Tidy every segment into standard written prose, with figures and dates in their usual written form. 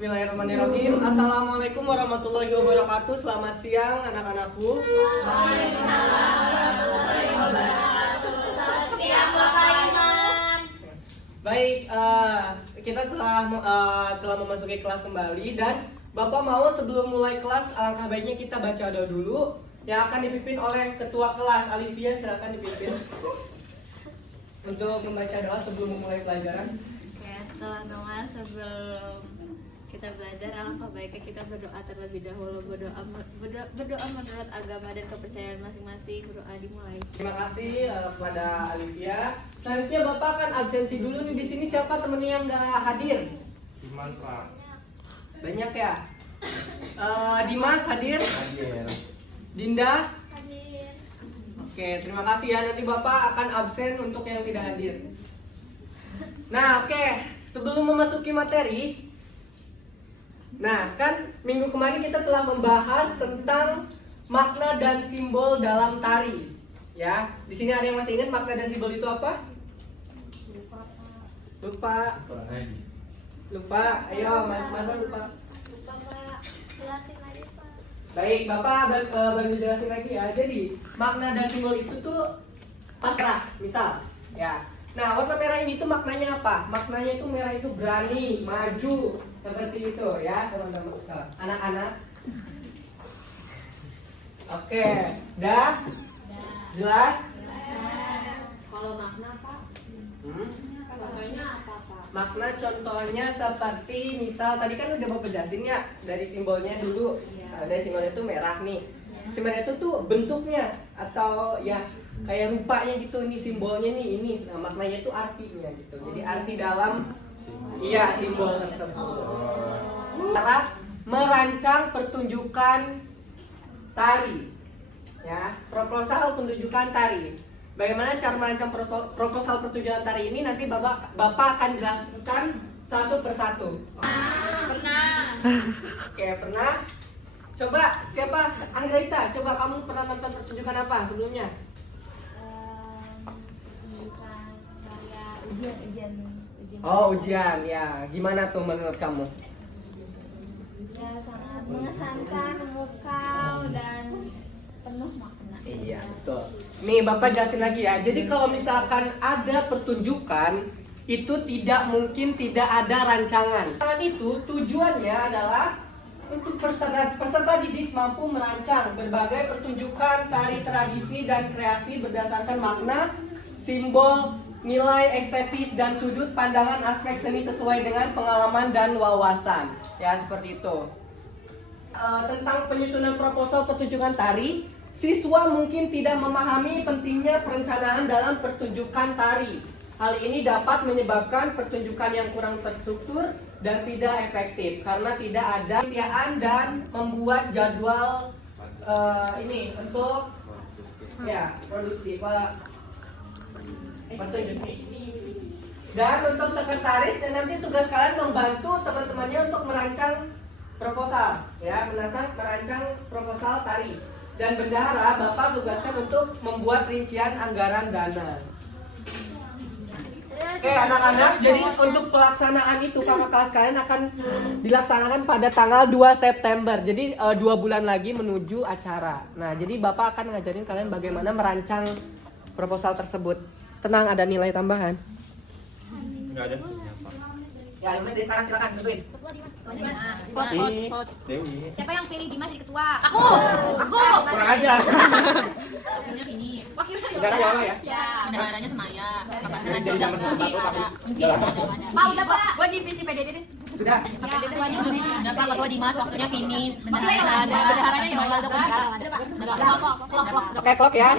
Bismillahirrahmanirrahim. Assalamualaikum warahmatullahi wabarakatuh. Selamat siang anak-anakku. Waalaikumsalam warahmatullahi wabarakatuh. Selamat siang Bapak Imam. Baik, kita telah memasuki kelas kembali dan Bapak mau sebelum mulai kelas alangkah baiknya kita baca doa dulu yang akan dipimpin oleh ketua kelas Alivia. Silakan dipimpin untuk membaca doa sebelum memulai pelajaran. Oke, teman-teman, sebelum kita belajar alangkah baiknya kita berdoa terlebih dahulu. Berdoa menurut agama dan kepercayaan masing-masing. Berdoa dimulai. Terima kasih kepada Alivia. Selanjutnya Bapak akan absensi dulu nih di sini. Siapa temennya yang nggak hadir? Iman Pak. Banyak ya. Dimas hadir. Hadir. Dinda. Hadir. Oke, terima kasih ya. Nanti Bapak akan absen untuk yang tidak hadir. Nah, oke. Sebelum memasuki materi, nah, kan minggu kemarin kita telah membahas tentang makna dan simbol dalam tari. Ya, di sini ada yang masih ingat makna dan simbol itu apa? Lupa. Lupa. Ayo, masa lupa? Lupa Pak. Jelasin lagi Pak. Baik, Bapak bantu jelasin lagi ya. Jadi, makna dan simbol itu tuh pasrah, misal, ya. Nah, warna merah ini tuh maknanya apa? Maknanya itu merah itu berani, maju, seperti itu ya, teman-teman. Anak-anak. Oke, dah? Jelas? Kalau makna Pak? Contohnya apa Pak? Makna contohnya seperti misal tadi kan udah Bapak jelasin ya dari simbolnya dulu. Dari simbolnya itu merah nih. Simbolnya itu tuh bentuknya atau ya kayak rupanya gitu, ini simbolnya nih ini. Nah, maknanya itu artinya gitu. Jadi arti dalam simbol tersebut. Cara merancang pertunjukan tari. Ya, proposal pertunjukan tari. Bagaimana cara merancang proposal pertunjukan tari ini nanti Bapak akan jelaskan satu persatu. Pernah. Oke, pernah? Coba siapa? Anggraita, coba kamu pernah nonton pertunjukan apa sebelumnya? Bukan kayak ujian. Oh, ujian ya. Gimana tuh menurut kamu? Ya, sangat mengesankan, memukau dan penuh makna. Iya, betul. Nih, Bapak jelasin lagi ya. Jadi kalau misalkan ada pertunjukan, itu tidak mungkin tidak ada rancangan. Rancangan itu tujuannya adalah untuk peserta didik mampu merancang berbagai pertunjukan tari tradisi dan kreasi berdasarkan makna, simbol, nilai estetis dan sudut pandangan aspek seni sesuai dengan pengalaman dan wawasan. Ya, seperti itu. Tentang penyusunan proposal pertunjukan tari, siswa mungkin tidak memahami pentingnya perencanaan dalam pertunjukan tari. Hal ini dapat menyebabkan pertunjukan yang kurang terstruktur dan tidak efektif karena tidak ada penelitian dan membuat jadwal ini untuk produksi pertunjukan. Dan untuk sekretaris dan nanti tugas kalian membantu teman-temannya untuk merancang proposal, ya, merancang proposal tari. Dan bendahara Bapak tugaskan untuk membuat rincian anggaran dana. Oke anak-anak, jadi untuk pelaksanaan itu kakak kelas kalian akan dilaksanakan pada tanggal 2 September. Jadi 2 bulan lagi menuju acara. Nah, jadi Bapak akan ngajarin kalian bagaimana merancang proposal tersebut. Tenang, ada nilai tambahan. Enggak ada. Ya, dari sekarang silakan tentuin. Ketua Dimas. Dewi. Siapa yang pilih Dimas jadi ketua? Aku. Kurang ajar. Wakilnya ini. Negara ya, ya? Ya. Bendaharanya Semaya. Jadi zaman satu Pak. Pak udah Pak. Gua divisi PDD deh. Sudah. Ya, ketuanya udah Pak, ketua Dimas waktunya finish. Bendaharanya ya Allah untuk sekarang ada Pak. Oke, klop ya.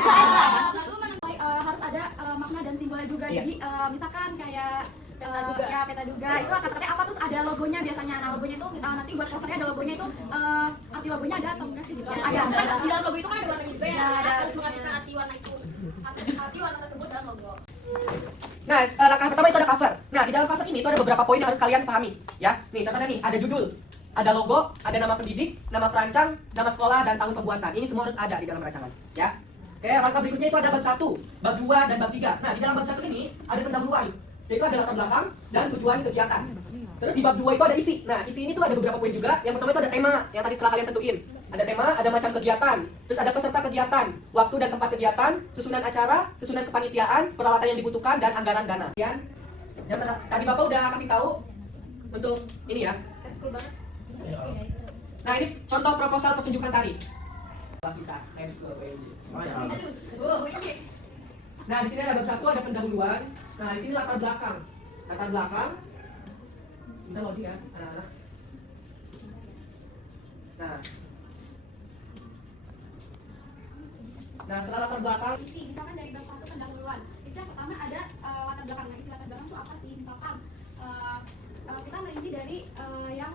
Selalu menemui harus ada makna dan simbolnya juga. Iya. Jadi misalkan kayak peta duga itu kata-katanya apa terus ada logonya biasanya. Nah, logonya itu nanti buat posternya ada logonya itu arti logonya ada atau enggak sih gitu. Ada. Kan di dalam logo itu kan ada warnanya juga ya. Harus mengartikan arti warna itu. Arti warna tersebut dalam logo. Nah, langkah pertama itu ada cover. Nah, di dalam cover ini itu ada beberapa poin yang harus kalian pahami, ya. Nih, contohnya nih, ada judul, ada logo, ada nama pendidik, nama perancang, nama sekolah dan tahun pembuatan. Ini semua harus ada di dalam rancangan, ya. Oke, langkah berikutnya itu ada bab 1, bab 2 dan bab 3. Nah, di dalam bab 1 ini ada pendahuluan. Yaitu ada latar belakang dan tujuan kegiatan. Terus di bab 2 itu ada isi. Nah, isi ini tuh ada beberapa poin juga. Yang pertama itu ada tema, yang tadi setelah kalian tentuin. Ada tema, ada macam kegiatan. Terus ada peserta kegiatan, waktu dan tempat kegiatan, susunan acara, susunan kepanitiaan, peralatan yang dibutuhkan, dan anggaran dana. Yang tadi Bapak udah kasih tahu untuk ini ya. Nah, ini contoh proposal pertunjukan tari. Kita Nah, di sini ada bab 1, ada pendahuluan. Nah, di sini latar belakang. Latar belakang. Kita loading ya. Nah, setelah latar belakang, Isi, misalkan dari bab 1 pendahuluan. Itu yang pertama ada latar belakang. Nah, isi latar belakang itu apa sih? Misalkan kita merinci dari yang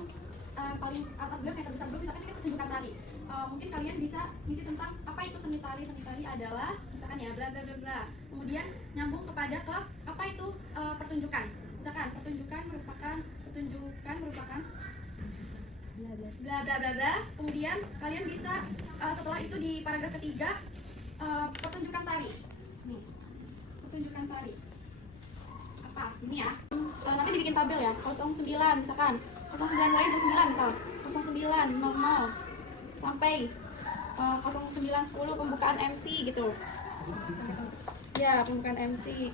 paling atas dulu, yang terbesar dulu, misalkan kita pertunjukan tari. Mungkin kalian bisa isi tentang apa itu seni tari. Seni tari adalah misalkan ya bla bla bla bla. Kemudian nyambung kepada ke apa itu pertunjukan. Misalkan pertunjukan merupakan bla bla bla bla. Kemudian kalian bisa setelah itu di paragraf ketiga pertunjukan tari. Nih, pertunjukan tari. Apa? Ini ya. Nanti dibikin tabel ya. 09 misalkan. 09 mulai jam 9 misal. 09.00 sampai 09.10 pembukaan MC gitu. Ya, pembukaan MC.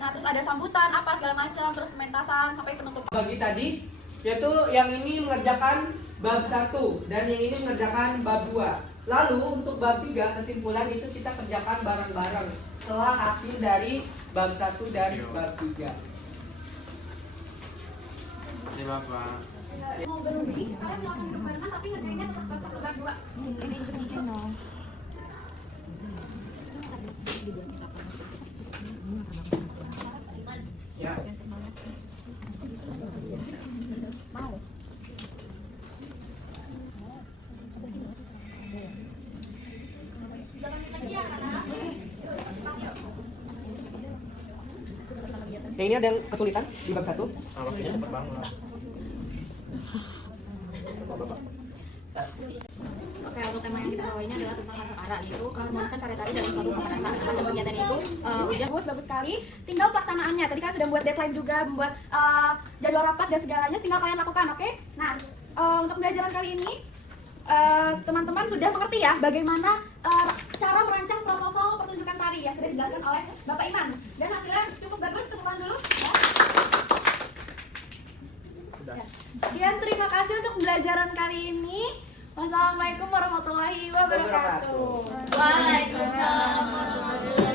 Nah, terus ada sambutan apa segala macam, terus pementasan sampai penutupan. bagi tadi, yaitu yang ini mengerjakan bab 1 dan yang ini mengerjakan bab 2. Lalu untuk bab 3 kesimpulan itu kita kerjakan bareng-bareng setelah hasil dari bab 1 dan bab 3. Ini Bapak. Mau berunding, kalian silakan duduk barengan tapi ngerjainnya tetap bab 1 bab 2. Ini Ya. Yang ini ada yang kesulitan di bab 1? Waktunya cepet banget. Oke, untuk tema yang kita bawa ini adalah tentang Masakarya, yaitu menuliskan karya tari dalam suatu pementasan. Macam kegiatan itu udah bagus sekali. Tinggal pelaksanaannya. Tadi kan sudah buat deadline juga, membuat jadwal rapat dan segalanya. Tinggal kalian lakukan, oke? Nah, untuk pembelajaran kali ini teman-teman sudah mengerti ya bagaimana cara merancang proposal pertunjukan tari ya, sudah dijelaskan oleh Bapak Iman. Dan hasilnya cukup bagus, tepuk tangan dulu. Ya. Sekian, terima kasih untuk pembelajaran kali ini. Wassalamualaikum warahmatullahi wabarakatuh. Waalaikumsalam warahmatullahi